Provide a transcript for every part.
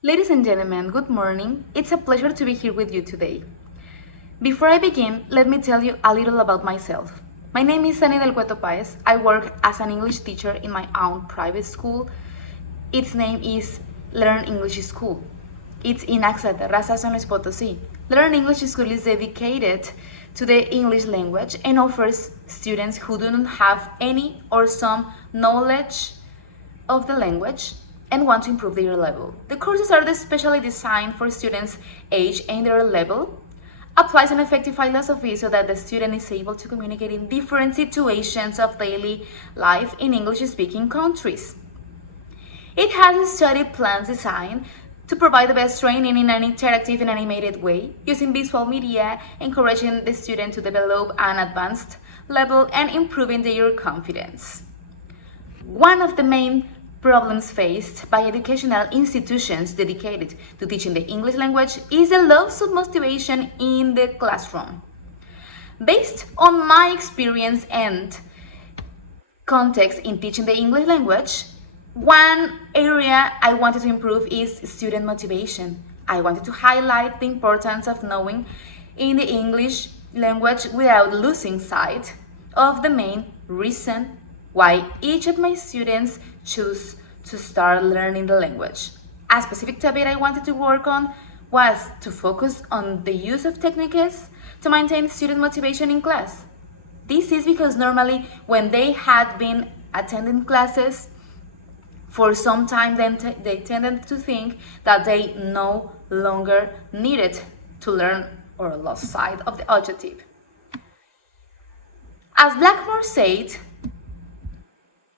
Ladies and gentlemen, good morning. It's a pleasure to be here with you today. Before I begin, let me tell you a little about myself. My name is Sani del Cueto Paez. I work as an English teacher in my own private school. Its name is Learn English School. It's in Axaterra, San Luis Potosí. Learn English School is dedicated to the English language and offers students who do not have any or some knowledge of the language and want to improve their level. The courses are specially designed for students' age and their level, applies an effective philosophy so that the student is able to communicate in different situations of daily life in English-speaking countries. It has study plans designed to provide the best training in an interactive and animated way, using visual media, encouraging the student to develop an advanced level and improving their confidence. One of the main problems faced by educational institutions dedicated to teaching the English language is the loss of motivation in the classroom. Based on my experience and context in teaching the English language, one area I wanted to improve is student motivation. I wanted to highlight the importance of knowing in the English language without losing sight of the main reason why each of my students choose to start learning the language. A specific topic I wanted to work on was to focus on the use of techniques to maintain student motivation in class. This is because normally when they had been attending classes for some time, then they tended to think that they no longer needed to learn or lost sight of the objective. As Blackmore said,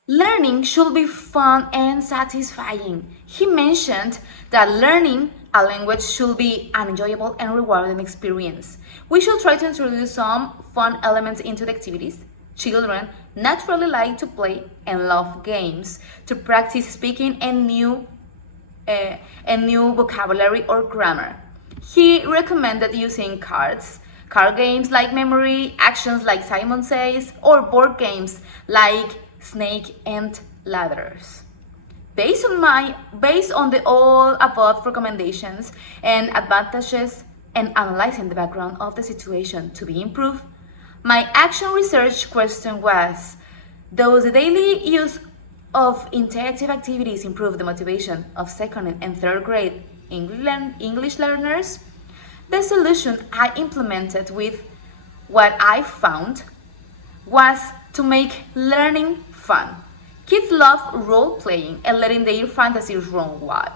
learning should be fun and satisfying. He mentioned that learning a language should be an enjoyable and rewarding experience. We should try to introduce some fun elements into the activities. Children naturally like to play and love games, to practice speaking and new vocabulary or grammar. He recommended using card games like memory, actions like Simon Says, or board games like Snake and Ladders. Based on the all above recommendations and advantages and analyzing the background of the situation to be improved, my action research question was, does the daily use of interactive activities improve the motivation of second and third grade English learners? The solution I implemented with what I found was to make learning fun. Kids love role-playing and letting their fantasies run wild.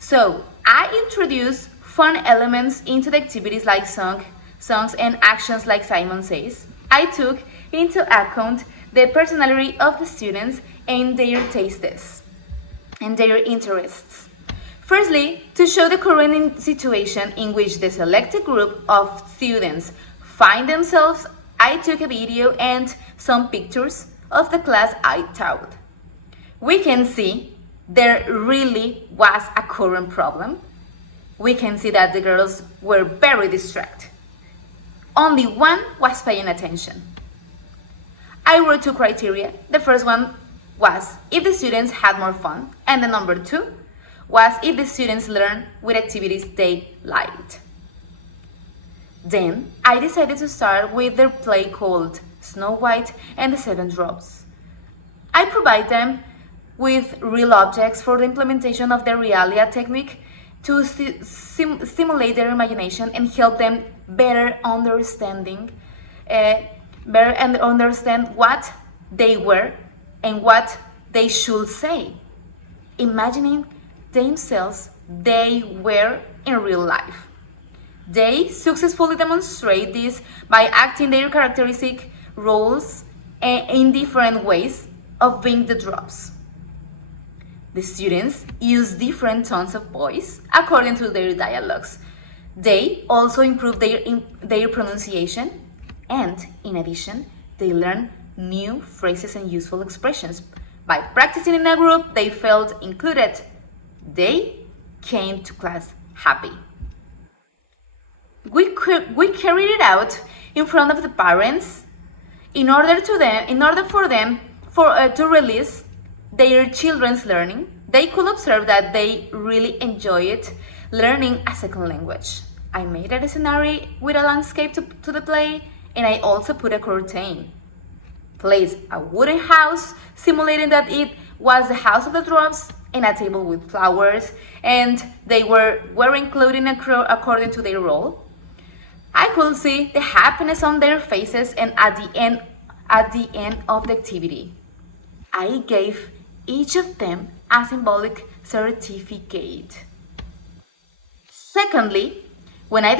So I introduced fun elements into the activities like songs and actions like Simon Says. I took into account the personality of the students and their tastes and their interests. Firstly, to show the current situation in which the selected group of students find themselves, I took a video and some pictures of the class I taught. We can see there really was a current problem. We can see that the girls were very distracted. Only one was paying attention. I wrote two criteria. The first one was if the students had more fun, and the number two was if the students learned with activities they liked. Then I decided to start with their play called Snow White and the Seven Dwarfs. I provide them with real objects for the implementation of the Realia technique to stimulate their imagination and help them better understand what they were and what they should say, imagining themselves they were in real life. They successfully demonstrate this by acting their characteristic roles in different ways of being the dwarfs. The students use different tones of voice according to their dialogues. They also improve their pronunciation, and in addition, they learn new phrases and useful expressions. By practicing in a group, they felt included. They came to class happy. We carried it out in front of the parents in order for them to release their children's learning. they could observe that they really enjoyed learning a second language. I made a scenario with a landscape to the play, and I also put a curtain. Placed a wooden house, simulating that it was the house of the dwarfs, and a table with flowers, and they were wearing clothing according to their role. I could see the happiness on their faces, and at the end of the activity, I gave each of them a symbolic certificate. Secondly, when I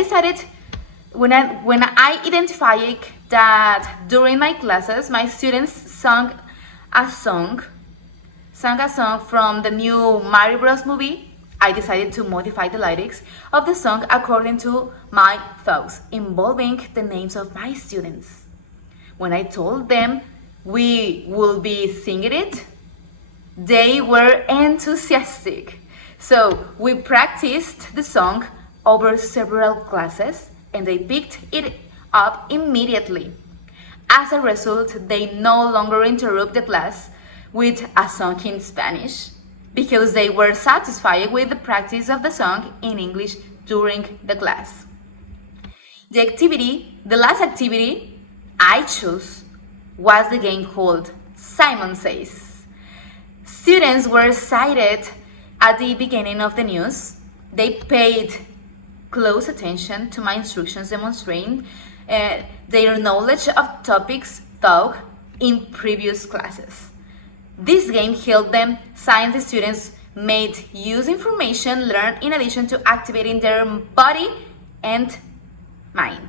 identified that during my classes my students sang a song from the new Mario Bros movie, I decided to modify the lyrics of the song according to my thoughts, involving the names of my students. When I told them we will be singing it, they were enthusiastic. So we practiced the song over several classes, and they picked it up immediately. As a result, they no longer interrupt the class with a song in Spanish, because they were satisfied with the practice of the song in English during the class. The last activity I chose was the game called Simon Says. Students were excited at the beginning of the news. They paid close attention to my instructions, demonstrating their knowledge of topics taught in previous classes. This game helped them since the students made use information learned in addition to activating their body and mind.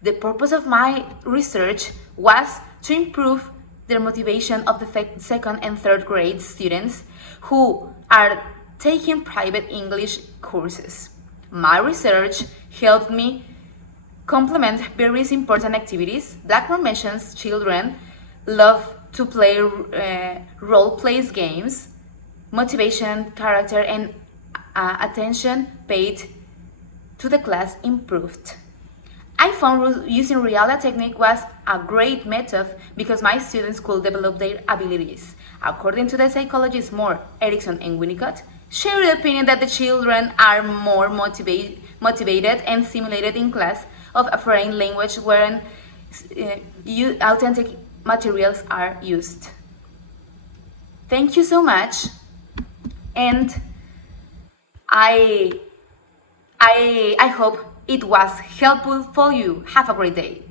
The purpose of my research was to improve the motivation of the second and third grade students who are taking private English courses. My research helped me complement various important activities. Blackmore mentions children love to play role-play games. Motivation, character, and attention paid to the class improved. I found using Reala technique was a great method because my students could develop their abilities. According to the psychologists Moore, Erickson, and Winnicott, share the opinion that the children are more motivated and stimulated in class of a foreign language when authentic materials are used. Thank you so much, and I hope it was helpful for you. Have a great day.